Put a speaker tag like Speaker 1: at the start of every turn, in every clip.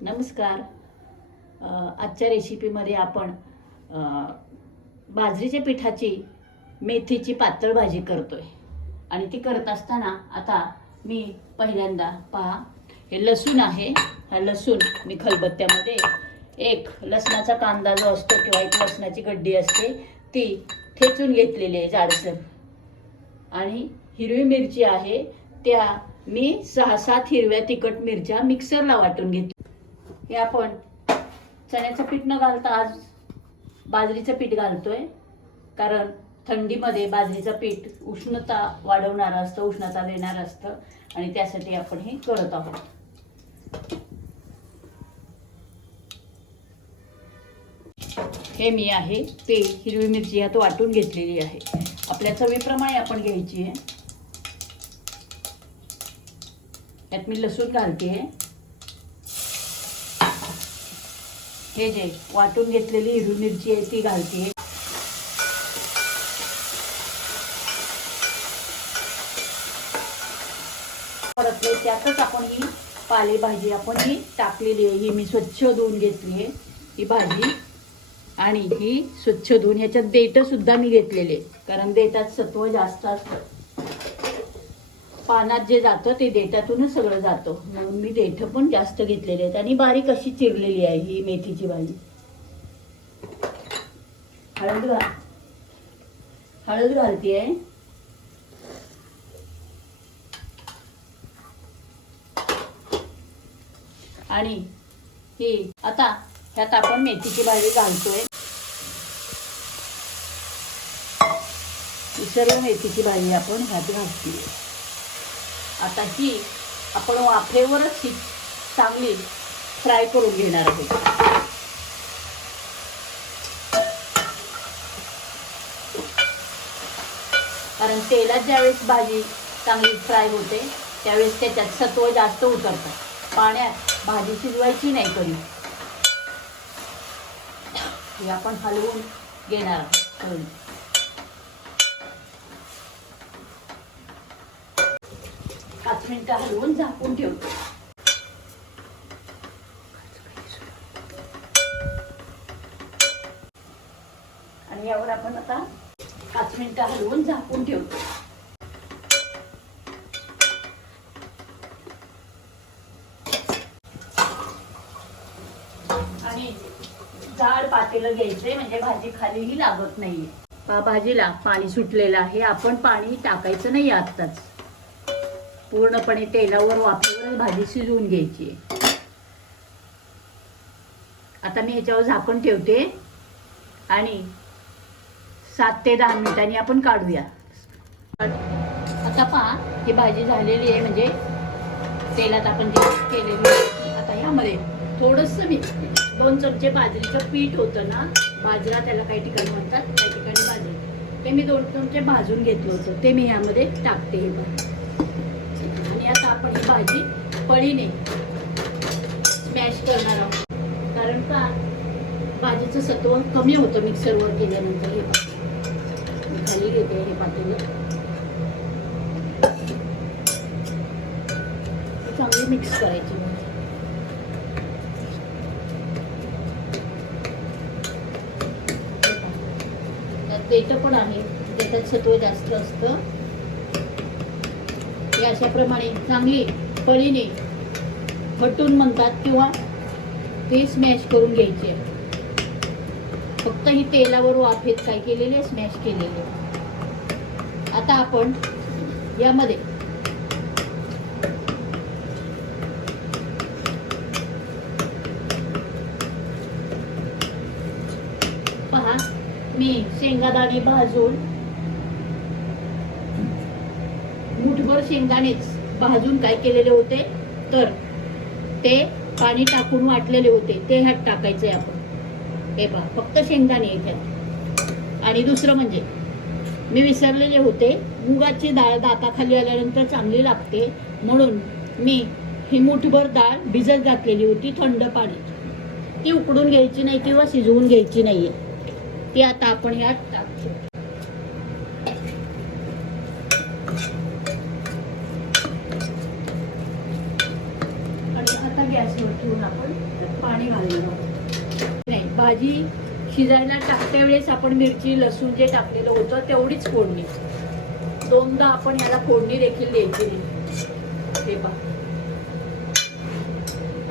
Speaker 1: नमस्कार. आजच्या रेसिपीमध्ये आपण बाजरीच्या पिठाची मेथीची पातळ भाजी करतो आहे आणि ती करत असताना आता मी पहिल्यांदा पहा हे लसूण आहे. हा लसूण मी खलबत्त्यामध्ये एक लसणाचा कांदा जो असतो किंवा एक लसणाची गड्डी असते ती ठेचून घेतलेली आहे जाडसर. आणि हिरवी मिरची आहे त्या मी सहा सात हिरव्या तिखट मिरच्या मिक्सरला वाटून घेतल्या. हे आपण चण्याचं पीठ न घालता आज बाजरीचं पीठ घालतोय. कारण थंडीमध्ये बाजरीचं पीठ उष्णता वाढवणारं असतं उष्णता देणारं असतं. आणि त्यासाठी आपण हे करत आहोत. हे मी आहे ते हिरवी मिरची ह्यात वाटून घेतलेली आहे. आपल्या चवीप्रमाणे आपण घ्यायची आहे. यात मी लसूण घालते. हे जे वाटून घेतलेली हिरवी मिरची आहे ती घालते. परतले त्यातच आपण ही पालेभाजी आपण ही टाकलेली आहे ही मी स्वच्छ धुवून घेतली आहे ही भाजी. आणि ही स्वच्छ धुवून ह्याच्यात देठ सुद्धा मी घेतलेले कारण देठात सत्व जास्त असतं. पानात जे जातं ते देठातूनच सगळं जातं. म्हणून मी देठ पण जास्त घेतलेले आहेत. आणि बारीक अशी चिरलेली आहे ही मेथीची भाजी. हळद घाल. हळद घालते आणि ही आता ह्यात आपण मेथीची भाजी घालतोय. ही सर्व मेथीची भाजी आपण ह्यात घालतोय. आता ही आपण वाफेवरच ही चांगली फ्राय करून घेणार आहोत. कारण तेलात ज्यावेळेस भाजी चांगली फ्राय होते त्यावेळेस त्याच्यात सत्व जास्त उतरतात पाण्यात भाजी शिजवायची नाही कधी. हे आपण हलवून घेणार आहोत. पाच मिनिटं हलवून झाकून ठेवतो. आणि यावर आपण आता पाच मिनिटं हलवून झाकून ठेवतो. आणि जाड पातेलं घ्यायचंय म्हणजे भाजी खालीही लागत नाहीये. भाजीला पाणी सुटलेलं आहे. आपण पाणी टाकायचं नाही आत्ताच. पूर्णपणे तेलावर वाफेवरच भाजी शिजवून घ्यायची. आता मी ह्याच्यावर झाकण ठेवते. आणि सात ते दहा मिनिटांनी आपण काढूया. आता पहा ही भाजी झालेली आहे म्हणजे तेलात आपण जे केलेली आता ह्यामध्ये थोडंसं मी दोन चमचे बाजरीचं पीठ होतं ना बाजरा त्याला काही ठिकाणी म्हणतात काही ठिकाणी बाजरी. ते मी दोन चमचे भाजून घेतलं होतं ते मी ह्यामध्ये टाकते हे बघ आणि आता आपण ही भाजी पळीने स्मॅश करणार आहोत. कारण का? भाजीचं सत्व कमी होतं मिक्सरवर केल्यानंतर हे पहा. मी खाली घेते हे पातेलं. चांगली मिक्स करायची भाजी. देठ पण आहे. देठात सत्व जास्त असतं. हे अशाप्रमाणे चांगली पळीने फटून म्हणतात किंवा ते स्मॅश करून घ्यायचे. फक्त ही तेलावर वाफेत काय केलेले? स्मॅश केलेले. आता आपण यामध्ये पहा मी शेंगादाणे भाजून मुठभर शेंगदाणेच भाजून काय केलेले होते? तर ते पाणी टाकून वाटलेले होते. ते ह्यात टाकायचे आपण. हे पहा फक्त शेंगदाणे याच्यात आणि दुसरं म्हणजे मी विसरलेले होते. मुगाची डाळ दाताखाली आल्यानंतर चांगली लागते. म्हणून मी ही मुठभर डाळ भिजत घातलेली होती थंड पाण्यात. ती उकडून घ्यायची नाही किंवा शिजवून घ्यायची नाहीये. ती आता आपण यात टाकतो आणि आता गॅस गॅसवर ठेवून आपण पाणी घालणार आहोत. नाही भाजी शिजायला टाकत्या वेळेस आपण मिरची लसूण जे टाकलेलं होतं तेवढीच फोडणी. दोनदा आपण याला फोडणी देखील द्यायची नाही. हे पहा.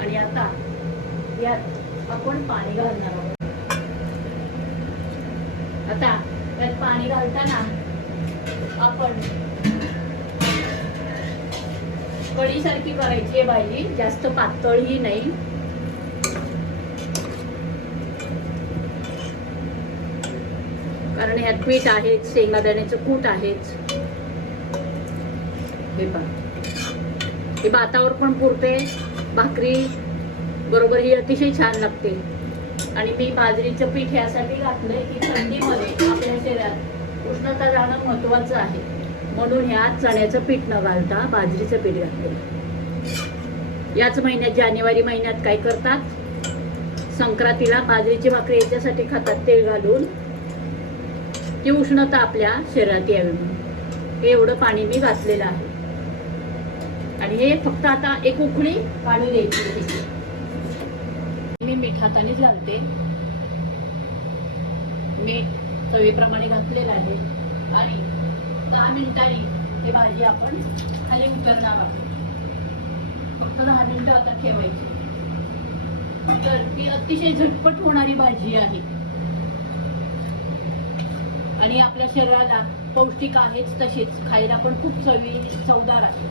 Speaker 1: आणि आता यात आपण पाणी घालणार आहोत. आता यात पाणी घालताना आपण कढी सारखी करायची आहे भाजी जास्त पातळही नाही. कारण ह्यात मीठ आहेच शेंगादाण्याचं कूट आहेच. हे पा हे भातावर पण पुरते. भाकरी बरोबर ही अतिशय छान लागते. आणि मी बाजरीचं पीठ यासाठी घातलंय की थंडीमध्ये आपल्या शरीरात उष्णता जाणं महत्वाचं आहे. म्हणून ह्या चण्याचं पीठ न घालता बाजरीचं पीठ घातलं. याच महिन्यात जानेवारी महिन्यात काय करतात? संक्रांतीला बाजरीची भाकरी याच्यासाठी खातात तेल घालून. ती उष्णता आपल्या शरीरात यावी म्हणून. हे एवढं पाणी मी घातलेलं आहे. आणि हे फक्त आता एक उकळी काढून द्यायची मी मीठ हातानेच घालते. मीठ चवीप्रमाणे घातलेलं आहे. आणि दहा मिनिटांनी ही भाजी आपण खाली उतरणार आहोत. फक्त दहा मिनिटं आता ठेवायची. तर ती अतिशय झटपट होणारी भाजी आहे. आणि आपल्या शरीराला पौष्टिक आहेच तशीच. खायला पण खूप चवी चवदार आहे.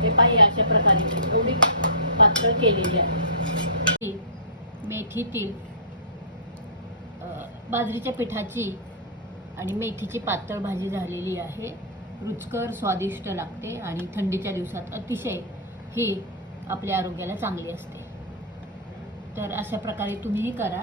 Speaker 1: हे पाहिजे अशा प्रकारे. एवढी पातळ केलेली आहे. मेथीतील बाजरीच्या पिठाची आणि मेथीची पातळ भाजी झालेली आहे. रुचकर स्वादिष्ट लागते आणि थंडीच्या दिवसात अतिशय ही आपल्या आरोग्याला चांगली असते. तर अशा प्रकारे तुम्हीही करा.